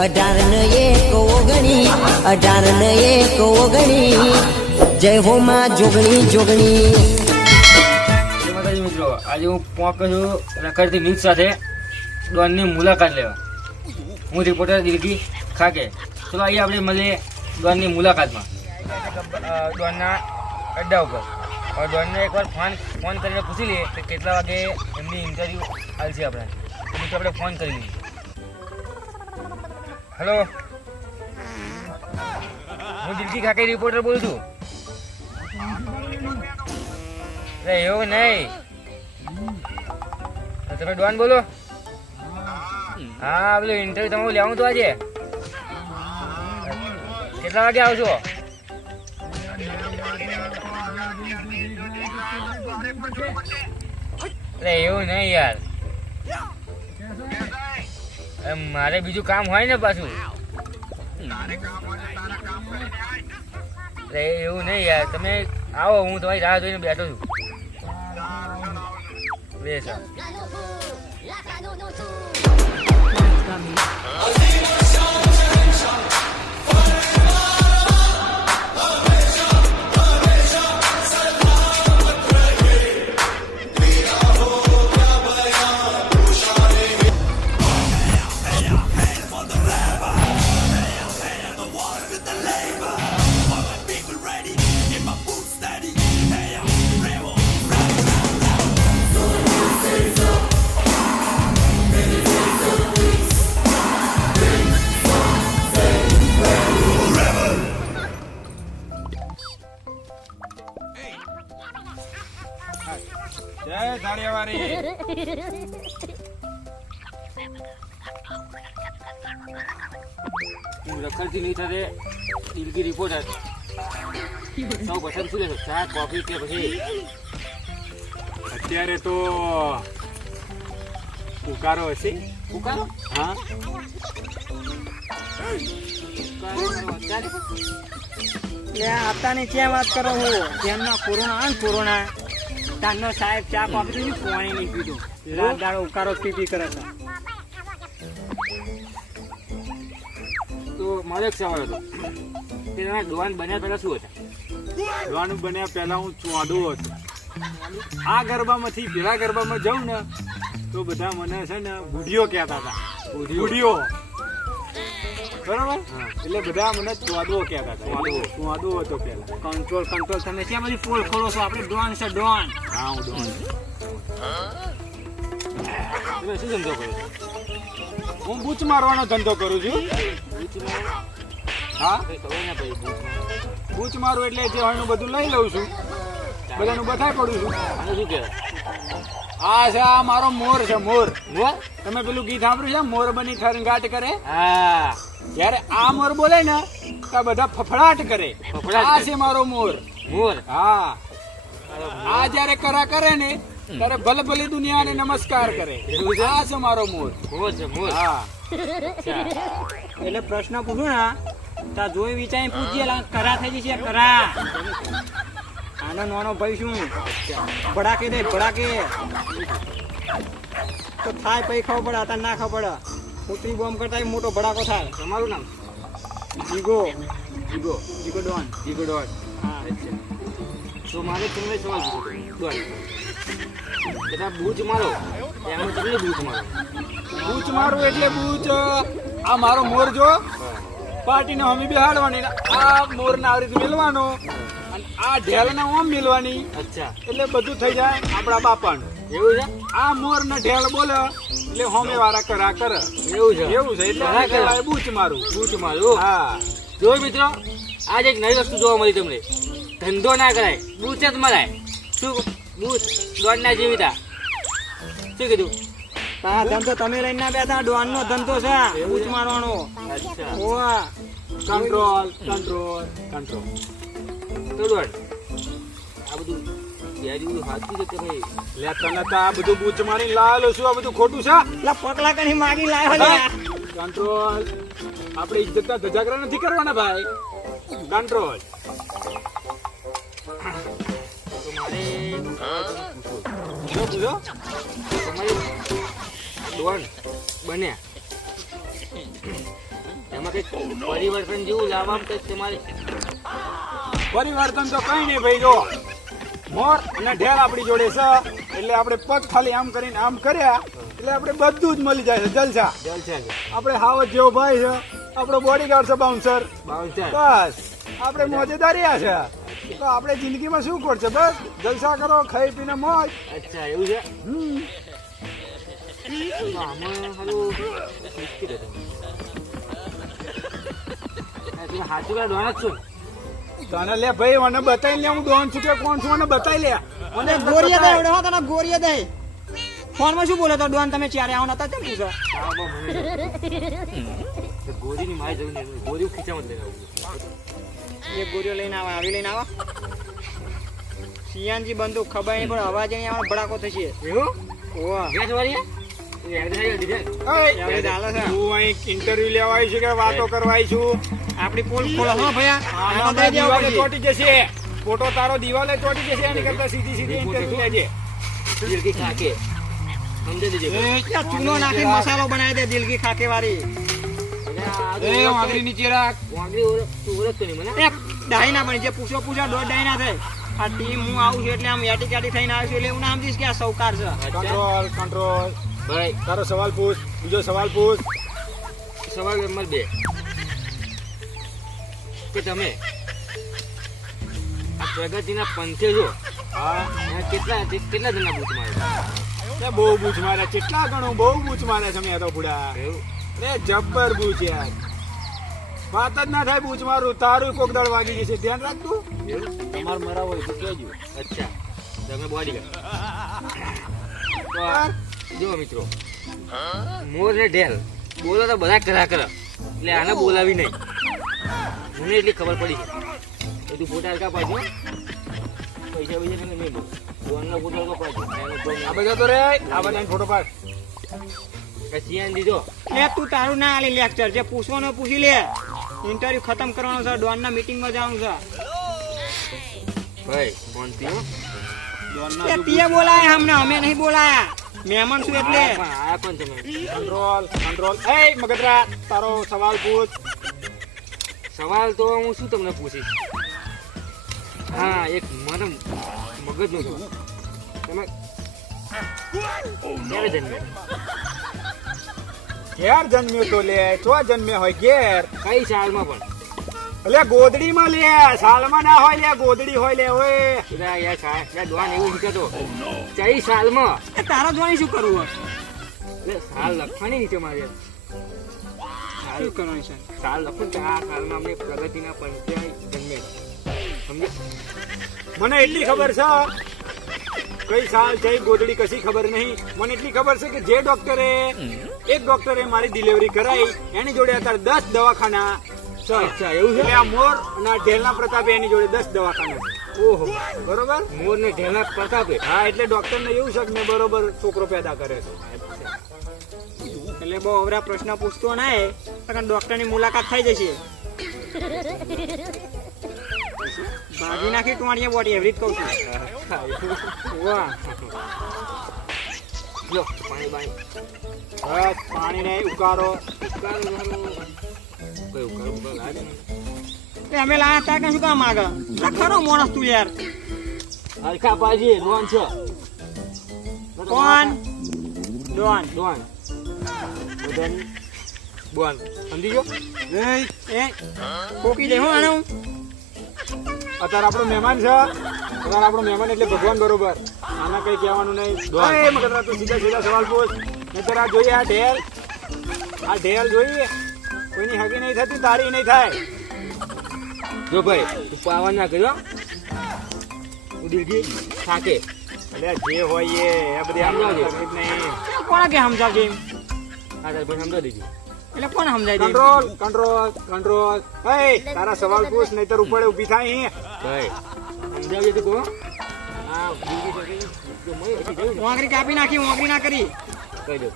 18 ને 1 ઓગણી 18 ને 1 ઓગણી જય હો માં જોગણી જોગણી. મિત્રો આજે હું પહોંચ્યો છું રખડતી ન્યૂઝ સાથે ડોનની મુલાકાત લેવા. હું રિપોર્ટર દિલગી ખાકે. ચલો અહીંયા આપણે મળીએ ડોનની મુલાકાતમાં ડોનના અડ્ડા ઉપર. હવે ડોનને એકવાર ફોન કરીને પૂછી લઈએ કે કેટલા વાગે એમની ઇન્ટરવ્યૂ આવશે. આપણે ફોન કરી લઈએ. હેલો, હું દિલગી ખાકે રિપોર્ટર બોલું છું. એવું નહીં, તમે ડોન બોલો? હા, પેલું ઇન્ટરવ્યુ તમારું લેવાનું તો આજે કેટલા વાગે આવશો? એવું નહીં યાર, મારે બીજું કામ હોય ને પાછું. એવું નહીં યાર, તમે આવો, હું તમારી રાહ જોઈને બેઠો છું. બેસ. જય ધારિયાવાડી. હું રખડતી નહીં થશે દિલગી રિપોર્ટર. સૌ પસંદ શું લેશો, ચા કોફી કે પછી? અત્યારે તો પુકારો હશે. પુકારો? હા, આપતાની ક્યાં વાત કરો હું? જેમના કોરોના આવે ને કોરોના તારનો સાહેબ ચા કોફી તો પાણી નહીં પીધું, રાત દાડો ઉકારો પી કરે છે. તો મારો એક સવાલ હતો કે તમારા ડોન બન્યા પહેલા શું હતા? ડોન બન્યા પહેલા હું ચોંડો હતો. આ ગરબામાંથી પેલા ગરબામાં જાઉં ને તો બધા મને છે ને બુઢીઓ કહેતા હતા. બુઢીઓ, બરાબર? એટલે બધા મને ચોંડો કહેતા હતા. ચોંડો હતો પેલા. કંટ્રોલ તમે ત્યાં બધી પોલ ખોલો છો? આપણે ડોન છે ડોન. હા, હું ડોન. તમે શું ધંધો કરો છો? હું બૂચ મારવાનો ધંધો કરું છું. હા, કંઈ ખબર ના પડી. બૂચ મારું એટલે જે હોય બધું લઈ લઉં છું, બધાનું બધાય પડું છું. આને શું કહેવાય? આ છે, આ મારો મોર છે. મોર. મોર? તમે પેલું ગીત સાંભળ્યું છે, મોર બની થરંગાટ કરે? હા. જયારે આ મોર બોલે ને તો બધા ફફડાટ કરે. આ છે મારો મોર. મોર? હા. આ જયારે કરા કરે ને ત્યારે ભલે ભલે દુનિયાને નમસ્કાર કરે. આ છે મારો મોર. મોર છે, મોર. હા. એટલે પ્રશ્ન પૂછું ને તો જોઈ વિચારી પૂછીએ, કરા થઈ જશે. કરા આનો નાનો ભાઈ શું ભડાકે દે, ભડાકે તો થાય પછી ખબર પડે, અત્યારે ના ખબર પડે. ઉતરી બોમ્બ કરતા મોટો ભડાકો થાય. તમારું નામ? જીગો. જીગો? જીગો ડોન. જીગો ડોન. હા. તો મારે તમને સવાલ પૂછો. ડોન બધા બૂચ મારો એમાં તમને બૂચ મારો. બૂચ મારું એટલે બૂચ આ મારો મોર જો પાર્ટીને હમી બેહાડવાની, આ મોર ને આવી રીતે મેલવાનો અને આ ઢેલ ને ઓમ મેલવાની. અચ્છા, એટલે બધું થઈ જાય આપણા બાપાનું. એવું છે? આ મોર ને ઢેલ બોલે એટલે હોમે વાળા કરા કરે. એવું છે? એવું છે એટલે કરા કરે. કહેવાય બૂચ મારું. બૂચ મારું. હા. જો મિત્રો, આજ એક નવી વસ્તુ જોવા મળી તમને. ધંધો ના કરાય, બૂચ જ મરાય. શું બૂચ ડોન ના જીવિતા? શું કીધું? હા, ધંધો તમે લઈને ના બેઠા, ડોન નો ધંધો છે બૂચ મારવાનો. અચ્છા, ઓવા કંટ્રોલ કંટ્રોલ કંટ્રોલ. તો ડોન આ બધું બધું સાચું છે કે ભાઈ? લે તને તો આ બધું બૂચ મારી લાવેલો છું, આ બધું ખોટું છે? એટલે પકલા કણી માગી લાવ્યો લે. કંટ્રોલ. આપણે ઇજ્જતના ધજાગરા નથી કરવાના ભાઈ. કંટ્રોલ. તો મારે પૂછો પૂછો. તમારે ડોન બન્યા એમાં કંઈક પરિવર્તન જેવું લાવવામાં કંઈક તમારે પરિવર્તન તો કઈ નહીં ભાઈ. જો મોર અને ઢેલ આપણી જોડે છે એટલે આપણે પગ ખાલી આમ કરીને આમ કર્યા એટલે આપણે બધું જ મળી જાય છે. જલસા. જલસા છે. આપણે હાવજ જેવો ભાઈ છે, આપણો બોડીગાર્ડ છે બાઉન્સર. બાઉન્સર. બસ આપણે મોજેદારિયા છે. તો આપણે જિંદગીમાં શું ખોટ છે? બસ જલસા કરો, ખાઈ પીને મોજ. અચ્છા એવું છે. હમ. તો આમાં હારું મુશ્કેલ હતું. તમે હાચું કા ડોન જ છો ને? તને લે ભાઈ મને બતાવી લે, હું ડોન છું કે કોણ છું મને બતાવી લે. મને ગોરીએ દે એવડે હો તને ગોરીએ દે. ફોનમાં શું બોલો તો ડોન તમે ચારે આવો નતા કેમ પૂછો? હા, બહુ મને તો ગોરીની માય જવું ને ગોરી ખીચામાં જ લઈને આવું. એક ગોરીઓ લઈને આવા, આવી લઈને આવા. સિયાનજી બંદૂક ખબર નહીં પણ અવાજ નહીં આવે, ભડાકો થશે. એવું? ઓવા ગેસ વાળી એ યાદ થઈ ગઈ છે. એવડે ચાલે છે. તું અહીં ઇન્ટરવ્યુ લેવા આવી છું કે વાતો કરવા આવી છું? આપડી પોલ ખોલો હો ભૈયા. આનો દઈ આમાં દેવો દિવાલે પડશે. ચોંટી જશે. ફોટો તારો દિવાલે ચોંટી જશે. એની કરતા સીધી સીધી ઇન્ટરવ્યુ લેજે. દિલકી ખાકે સમજી દેજો. ત્યાં ચૂનો નાખી મસાલો બનાવી દે દિલકી ખાકે વાળી. એ વાંગરી નીચે રાખ. વાંગરી તું ઓળખતો નહીં મને. એ ડાઈ ના બની જે પૂછો દોઢ ડાઈ ના થાય. આ ટીમ હું આવું છું એટલે આમ યાટી કાટી થઈને આવ્યું છું એટલે હું નામ દઈશ કે આ સૌકાર છે. Control control. ભાઈ તારો સવાલ પૂછ. બીજો સવાલ પૂછ. સવાલ નંબર 2 કે તમે આ પ્રગતિના પંથે જો હા એના કેટલા જણના બૂથ માર્યા? તે બહુ બૂચ મારે. કેટલા ગણું બહુ બૂચ મારે છે મેં તો બુડા. એવું? રે જબ્બર બૂચ યાર. વાત જ ના થાય બૂચ મારું. તારું કોક દળ વાગી જશે. ધ્યાન રાખતું. એવું? તમાર મરા હોય તો કહેજો. અચ્છા તમે બોડી તો જો મિત્રો મોર ને ઢેલ બોલો તો બધા કરા કરે એટલે આને બોલાવી નહીં. મને એટલી ખબર પડી છે. તો તું ફોટા હલકા પાડજો. પૈસા પૈસા તને નહીં બોલ. દોનનો ફોટો હલકો પાડજો. આ બધા તો રે આ બધા ફોટો પાડ. સિયાન દીધો. એ તું તારું ના આલી લેક્ચર જે પૂછવાનું પૂછી લે. ઇન્ટરવ્યુ ખતમ કરવાનો છે, ડોન ના મીટિંગ માં જવાનું છે. ભાઈ ફોન પીઓ. એ તીએ બોલાયા અમને, અમે નહીં બોલાયા. મહેમાન શું એટલે આયા પણ તમે. Control control. એ મગદરા તારો સવાલ પૂછ. સવાલ તો હું શું તમને પૂછીશ. હા એક મને મગજનું છે. તમે ક્યારે જન્મ્યા? ઘેર જન્મ્યો તો લે. ચો જન્મ્યો હોય ઘેર? કઈ સાલમાં પણ? એટલે ગોદડી માં લે. સાલમાં ના હોય લે, ગોદડી હોય લે. ઓય બધા યાર સાહેબ દોન એવું શીખતો. કઈ સાલમાં? એ તારા જોવાની શું કરવું હોય? એટલે સાલ લખવાની નીચે મારે. શું કરવાની છે? સાલ લખો ને કે આ સાલમાં આપણે પ્રગતિના પંથે જન્મે. સમજે? મને એટલી ખબર છે કઈ સાલ જઈ ગોદડી કશી ખબર નહીં. મને એટલી ખબર છે કે જે ડોક્ટરે એક ડોક્ટરે મારી ડિલિવરી કરાઈ એની જોડે અત્યારે 10 દવાખાના છે. અચ્છા એવું છે? એટલે આ મોર અને ઢેલના પ્રતાપે એની જોડે 10 દવાખાના છે. ઓહો બરોબર. મોર ને ઢેલા પ્રતાપે. હા એટલે ડોક્ટર ને એવું છે કે મેં બરોબર છોકરો પેદા કરે છે. એટલે બહુ અવરા પ્રશ્ન પૂછતો ના એ ડોક્ટર ની મુલાકાત થઈ જશે. ભાગી નાખી ટોણીએ બોડી એવરી જ કહું છું. વાહ લો પાણી બાણી. બસ પાણી નહીં ઉકારો. ઉકાળો મારો. કઈ ઉકાળો લાગે ને. એ અમે લાયા તા કે શું કામ આગળ ખરો માણસ તું યાર. હલકા પાજી ડોન છે. કોણ? ડોન. ડોન બધાની બોન સમજી ગયો? એ કોકી દે હું આનું. અત્યારે આપણો મહેમાન છે. અત્યારે આપણો મહેમાન એટલે ભગવાન બરોબર. આના કઈ કહેવાનું નહીં. એ મગદરા તું સીધા સીધા સવાલ પૂછ. નહીતર આ જોઈએ આ ઢેલ. આ ઢેલ જોઈએ કોઈની હગી નહીં થતી, તારી નહીં થાય. જો ભાઈ તું પાવા ના કર્યો તું દિલગી થાકે. એટલે જે હોય એ બધી આપણે તકલીફ નહીં. કોણ કે સમજાવજે એમ? હા તારે ભાઈ સમજા દીધી. એટલે કોણ સમજાય દે? Control control control. એ તારા સવાલ પૂછ નહીતર ઉપર ઊભી થાય અહીં. ભાઈ સમજાવજે તું કહો. હા દિલગી થાકે જો મેં એથી જોયું ને વાંગરી કાપી નાખી, વાંગરી ના કરી. કહી દો.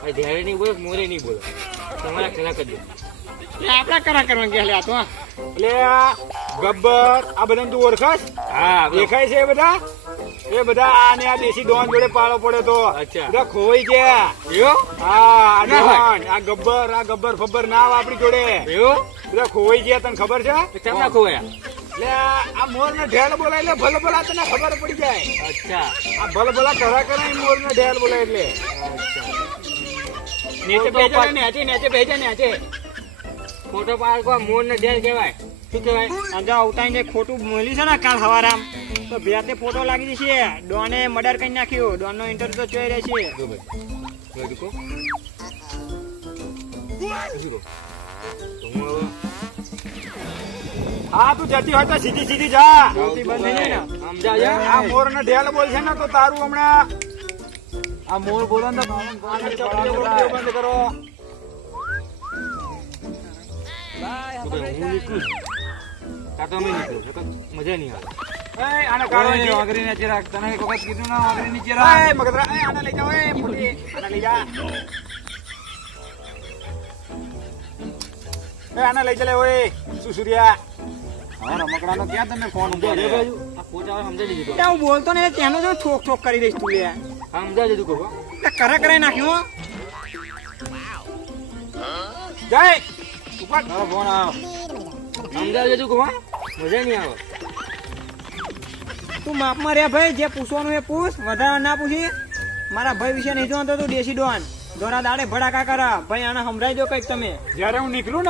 ભાઈ ધ્યારે નહીં બોલો મોરે નહીં બોલો. તમારા ખેલા કરી દો. એટલે આપડા કરા કરવાનું કે લે આ તો હા. એટલે આ ગબ્બર આ બધાને તું ઓળખસ? હા દેખાય છે એ બધા? એ બધા આ ને આ દેશી ડોન જોડે પાળો પડ્યો તો અચ્છા. બધા ખોવાઈ ગયા. એવું હા આ ના હોય. ડોન, આ ગબ્બર ફબ્બર ના આવે આપણી જોડે. એવું બધા ખોવાઈ ગયા, તને ખબર છે? કેમ ના ખોવાયા? એટલે આ મોર ને ઢેલ બોલાય એટલે ભલે ભલા તને ખબર પડી જાય. અચ્છા આ ભલે ભલા કરા કરાય મોર ને ઢેલ બોલાય એટલે. નીચે બેજો ને નીચે બેજો નીચે. ફોટો પાડકો મોર ને ડેલ કહેવાય. શું કહેવાય? આજા ઉતાઈને ખોટું બોલી છે ને કાલ સવારે આમ તો બેતે ફોટો લાગી જશે. ડોને મર્ડર કરી નાખ્યું. ડોન નો ઇન્ટરવ્યુ તો જોઈ રહેશે. જો ભાઈ જો દીકો દીકો તો હું હવે હા તું જતી હોય તો સીધી સીધી જા. ગોતી બંધ થઈ જાય ને. આમ જા આ મોર ને ઢેલ બોલ છે ને તો તારું હમણાં આ મોર બોલો ને તો બંધ કરો. હું નીકળું કા તો અમે નીકળું નકર મજા નહીં આવે. એ, આને કાઢો અહીંથી. વાગરી નીચે રાખ. તને એક વખત કીધું ના વાગરી નીચે એ, મગદરા, એ, આને લઈ જાઓ, એ, મોટી, આને લઈ જા. એ, આને લઈ ચાલે, ઓય, સુસુરિયા. હા રમકડાનો ક્યાં તમે ફોન ઉપાડ્યો? બાજુ આ પોચા સમજાવી દીધું. ત્યાં હું બોલતો ને તેનો જો ઠોક ઠોક કરી દઈશ તું લે. સમજાવી દીધું કોકો. કરે કરાઈ નાખ્યું હો. જય, ઉપર. હા ફોન આવ. સમજાવી દીધું કોકો. મજા નહીં આવે. તું માપમાં રે ભાઈ, જે પૂછવાનું એ પૂછ, વધારે ના પૂછી. મારા ભાઈ વિશે નહીં જોવાનું તું દેશી ડોન. દોરા દાડે ભડાકા કરા ભાઈ, આને સમજાઈ દો કઈક તમે. જ્યારે હું નીકળું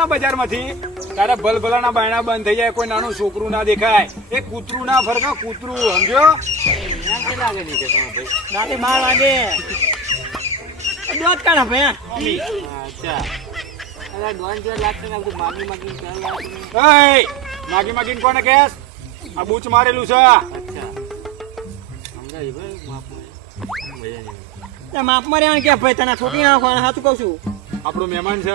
ને બજારમાંથી ત્યારે ભલભલાના બાયણા બંધ થઈ જાય, કોઈ નાનું છોકરું ના દેખાય, એ કૂતરું ના ફરકા, કૂતરું, સમજો? ત્યાં કેટલા વાગે નીકળે તમારા ભાઈ? રાતે 12 વાગે દોત કાઢા ભાઈ. અચ્છા અરે ડોન જેવા લાગશે ને બધું માગી માગી ચાલ લાગશે ને. એ, માગીને કોને કહેશ? આ બૂચ મારેલું છે. અચ્છા સમજાવી ભાઈ માપમાં મજા નહીં આવે. માપમાં રહેવાનું કે ભાઈ, તને ઠોકી નાખવાનું સાચું કહું છું. આપણો મહેમાન છે.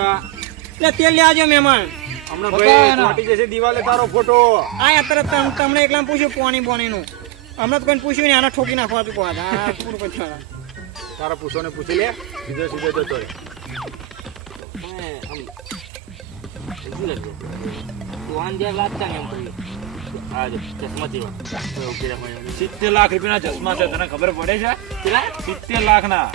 એટલે તેલ લેવાજો મહેમાન. હમણાં બતાવો ભાઈ એને. ચોંટી જશે દિવાલે તારો ફોટો. આ તરત તમને એકલા પૂછ્યું પોણી નું. હમણાં તો કોઈ પૂછ્યું નહીં, આને ઠોકી નાખવા તું કહો. હા પૂરું પછી તારા પૂછોને પૂછી લે, સીધો જતો રહે. તમે આમ શું લાગે? ડોન જેવા લાગતા ને એમ કહ્યું. હા જો ચશ્મા જેવા. હવે ઉભી રહે મને. 70 લાખ રૂપિયાના ચશ્મા છે, તને ખબર પડે છે? કેટલા? 70 લાખના.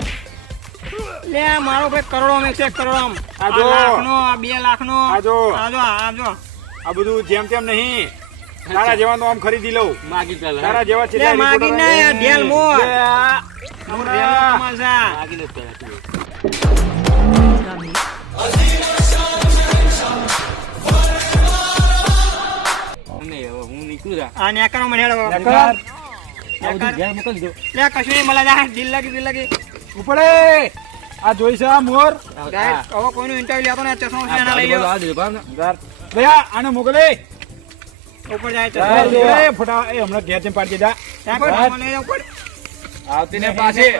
લે મારો ભાઈ કરોડો મેં છે, કરોડો. આ જો. 1 લાખનો, આ 2 લાખનો. આ જો. આ જો આ બધું જેમ તેમ નહીં, તારા જેવાનું આમ ખરીદી લઉં. માગી પેલા તારા જેવા લે છેલ્લા માગી રિપોર્ટર ના યાર, ઢેલ મોર. લે આ. મોરા. માગી લે પેલા હવે હું નીકળું જા. આ નેકરો મને હેડો. નકર. આ બધું ઘેર મોકલી દો. લે કશું નહીં મળે જા. દિલ લાગી. ઉપડે. આ જોઈ છે આ મોર. ડાયરેક્ટ હવે કોઈનું ઇન્ટરવ્યુ લેતો ને ચશ્મા ઉછીના લઈ લ્યો. આ દીધું ભાવ ને. ભૈયા આને મોકલે. ઉપર જાય એ ચશ્મા. ફટા એ હમણાં ઘેર જેમ પાડી દેતા. ત્યાં કોઈ લઈ જાઓ, ઉપર. આવતી ને પાછી.